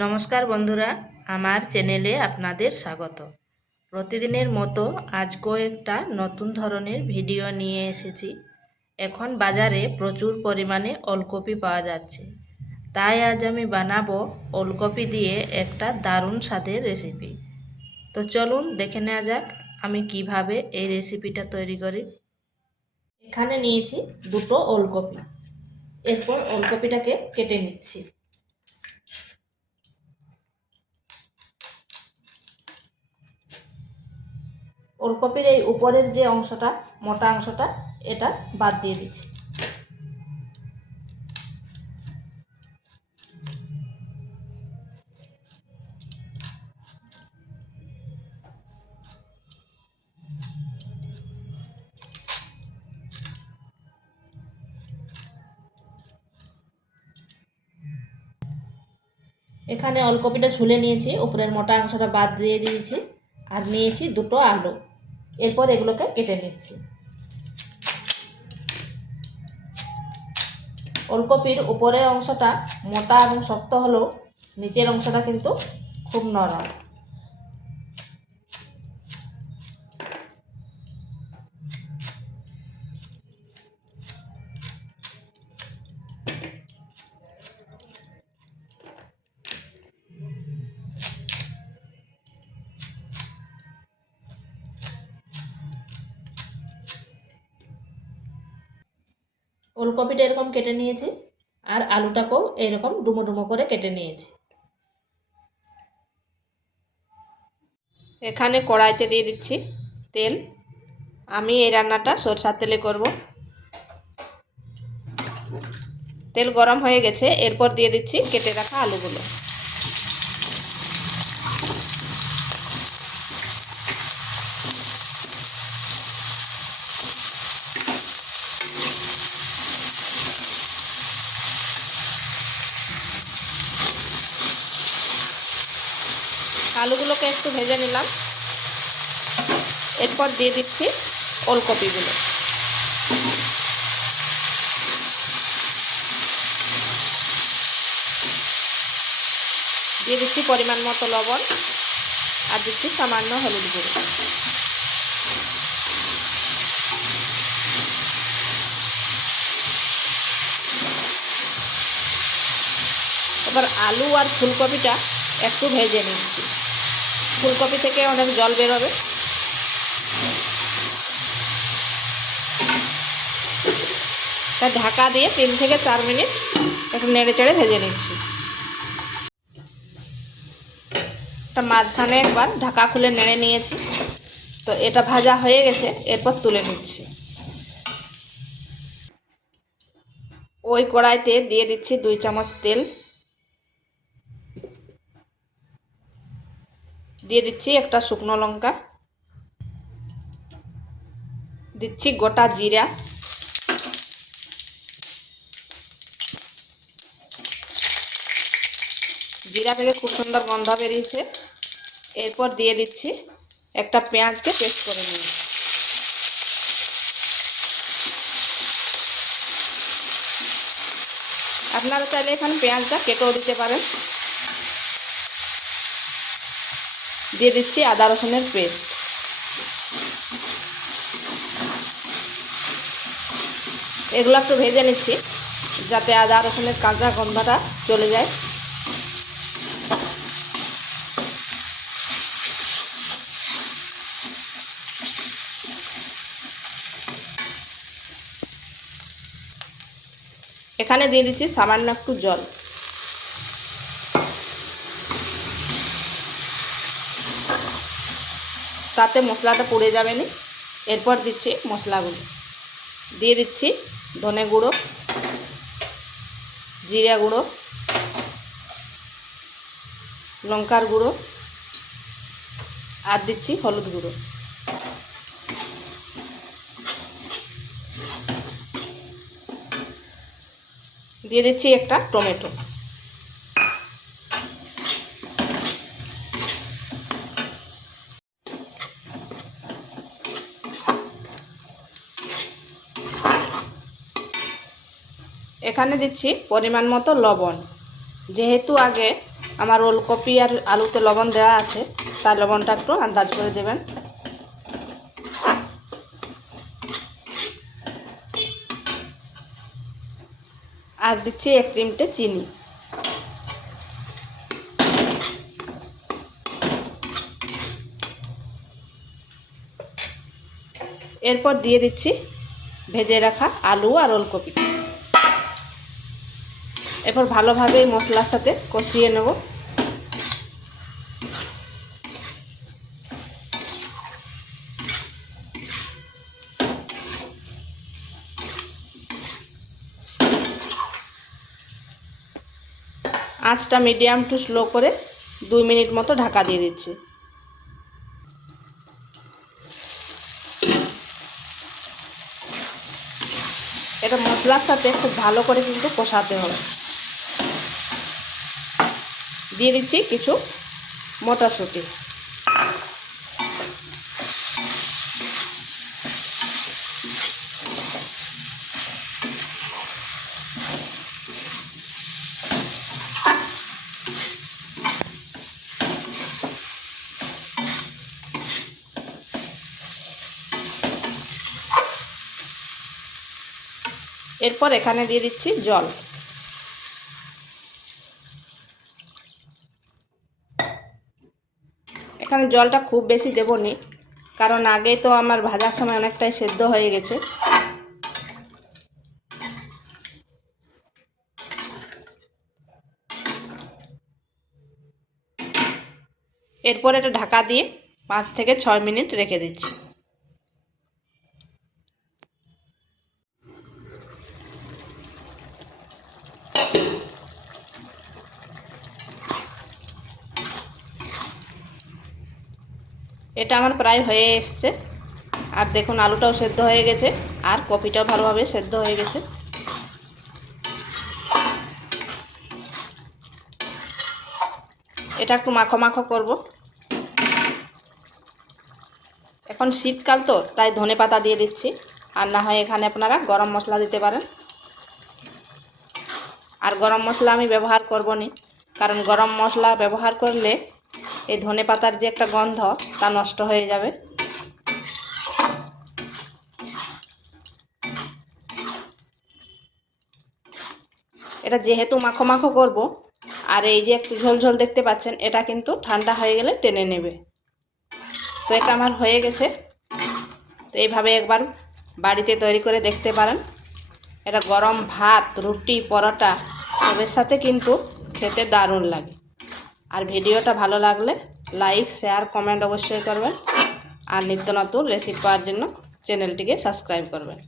নমস্কার বন্ধুরা, আমার চ্যানেলে আপনাদের স্বাগত। প্রতিদিনের মতো আজকেও একটা নতুন ধরনের ভিডিও নিয়ে এসেছি। এখন বাজারে প্রচুর পরিমাণে ওলকপি পাওয়া যাচ্ছে, তাই আজ আমি বানাবো ওলকপি দিয়ে একটা দারুণ স্বাদের রেসিপি। তো চলুন দেখে নেওয়া যাক আমি কিভাবে এই রেসিপিটা তৈরি করি। এখানে নিয়েছি দুটো ওলকপি। এরপর ওলকপিটাকে কেটে নিচ্ছি। ওলকপির এই উপরের যে অংশটা, মোটা অংশটা, এটা বাদ দিয়ে দিচ্ছি। এখানে ওলকপিটা ছুলে নিয়েছি, উপরের মোটা অংশটা বাদ দিয়ে দিয়েছি, আর নিয়েছি দুটো আলু। এরপর এগুলোকে কেটে নিচ্ছি। ওলকপির উপরের অংশটা মোটা এবং শক্ত হলেও নিচের অংশটা কিন্তু খুব নরম। ওলকপিটা এরকম কেটে নিয়েছি, আর আলুটাকেও এরকম ডুমো ডুমো করে কেটে নিয়েছি। এখানে কড়াইতে দিয়ে দিচ্ছি তেল। আমি এই রান্নাটা সরষের তেলে করব। তেল গরম হয়ে গেছে, এরপর দিয়ে দিচ্ছি কেটে রাখা আলুগুলো। আলুগুলোকে একটু ভেজে নিলাম, এরপর দিয়ে দিচ্ছি ওলকপিগুলো। দিয়ে দিচ্ছি পরিমাণ মতো লবণ, আর দিচ্ছি সামান্য হলুদ গুঁড়ো। এবার আলু আর ফুলকপিটা একটু ভেজে নিচ্ছি। ফুলকপি থেকে অনেক জল বেরোবে। তা ঢাকা দিয়ে 3 থেকে 4 মিনিট একটু নেড়ে চেড়ে ভেজে নিচ্ছি। এটা মাঝখানে একবার ঢাকা খুলে নেড়ে নিয়েছি। তো এটা ভাজা হয়ে গেছে, এরপর তুলে নিচ্ছি। ওই কড়াইতে দিয়ে দিচ্ছি 2 চামচ তেল। দিয়ে দিচ্ছি একটা শুকনো লঙ্কা, দিচ্ছি গোটা জিরা, জিরা থেকে খুব সুন্দর গন্ধ বেরিয়েছে। এরপর দিয়ে দিচ্ছি একটা পেঁয়াজকে পেস্ট করে নিয়ে। আপনারা চাইলে এখানে পেঁয়াজটা কেটেও দিতে পারেন। দিয়ে দিচ্ছি আদা রসুনের পেস্ট। এগুলো একটু ভেজে নিচ্ছি যাতে আদা রসুনের কাঁচা গন্ধটা চলে যায়। এখানে দিয়ে দিচ্ছি সামান্য একটু জল। তাতে মশলাটা পুড়ে যাবে না। এরপর দিচ্ছি মশলাগুলো। দিয়ে দিচ্ছি ধনে গুঁড়ো, জিরা গুঁড়ো, লঙ্কার গুঁড়ো, আর দিচ্ছি হলুদ গুঁড়ো। দিয়ে দিচ্ছি একটা টমেটো। এখানে দিচ্ছি পরিমাণ মতো লবণ। যেহেতু আগে আমার ওলকপি আর আলুতে লবণ দেওয়া আছে, তাই লবণটা একটু আন্দাজ করে দেবেন। আর দিচ্ছি 1 চিমটে চিনি। এরপর দিয়ে দিচ্ছি ভেজে রাখা আলু আর ওলকপি। এরপর ভালোভাবে এই মশলার সাথে কষিয়ে নেব। আঁচটা মিডিয়াম টু স্লো করে 2 মিনিট মতো ঢাকা দিয়ে দিচ্ছি। এটা মশলার সাথে খুব ভালো করে কিন্তু কষাতে হবে। দিয়ে দিচ্ছি কিছু মটরশুঁটি। এরপর এখানে দিয়ে দিচ্ছি জল। এখানে জলটা খুব বেশি দেবনি, কারণ আগেই তো আমার ভাজার সময় অনেকটাই সেদ্ধ হয়ে গেছে। এরপর এটা ঢাকা দিয়ে 5 থেকে 6 মিনিট রেখে দিচ্ছি। এটা আমার প্রায় হয়ে এসছে। আর দেখুন আলুটাও সেদ্ধ হয়ে গেছে আর কপিটাও ভালোভাবে সেদ্ধ হয়ে গেছে। এটা একটু মাখো মাখো করব। এখন শীতকাল তো, তাই ধনেপাতা দিয়ে দিচ্ছি, আর না হয় এখানে আপনারা গরম মশলা দিতে পারেন। আর গরম মশলা আমি ব্যবহার করব না, কারণ গরম মশলা ব্যবহার করলে এই ধনেপাতার যে একটা গন্ধ তা নষ্ট হয়ে যাবে। এটা যেহেতু মাখো মাখো করব, আর এই যে একটু ঝোল ঝোল দেখতে পাচ্ছেন, এটা কিন্তু ঠান্ডা হয়ে গেলে টেনে নেবে। তো এটা আমার হয়ে গেছে। তো এইভাবে একবার বাড়িতে তৈরি করে দেখতে পারেন। এটা গরম ভাত, রুটি, পরোটা সবের সাথে কিন্তু খেতে দারুণ লাগে। আর ভিডিওটা ভালো লাগলে লাইক, শেয়ার, কমেন্ট অবশ্যই করবেন। আর নিত্য নতুন রেসিপি পাওয়ার জন্য চ্যানেলটিকে সাবস্ক্রাইব করবেন।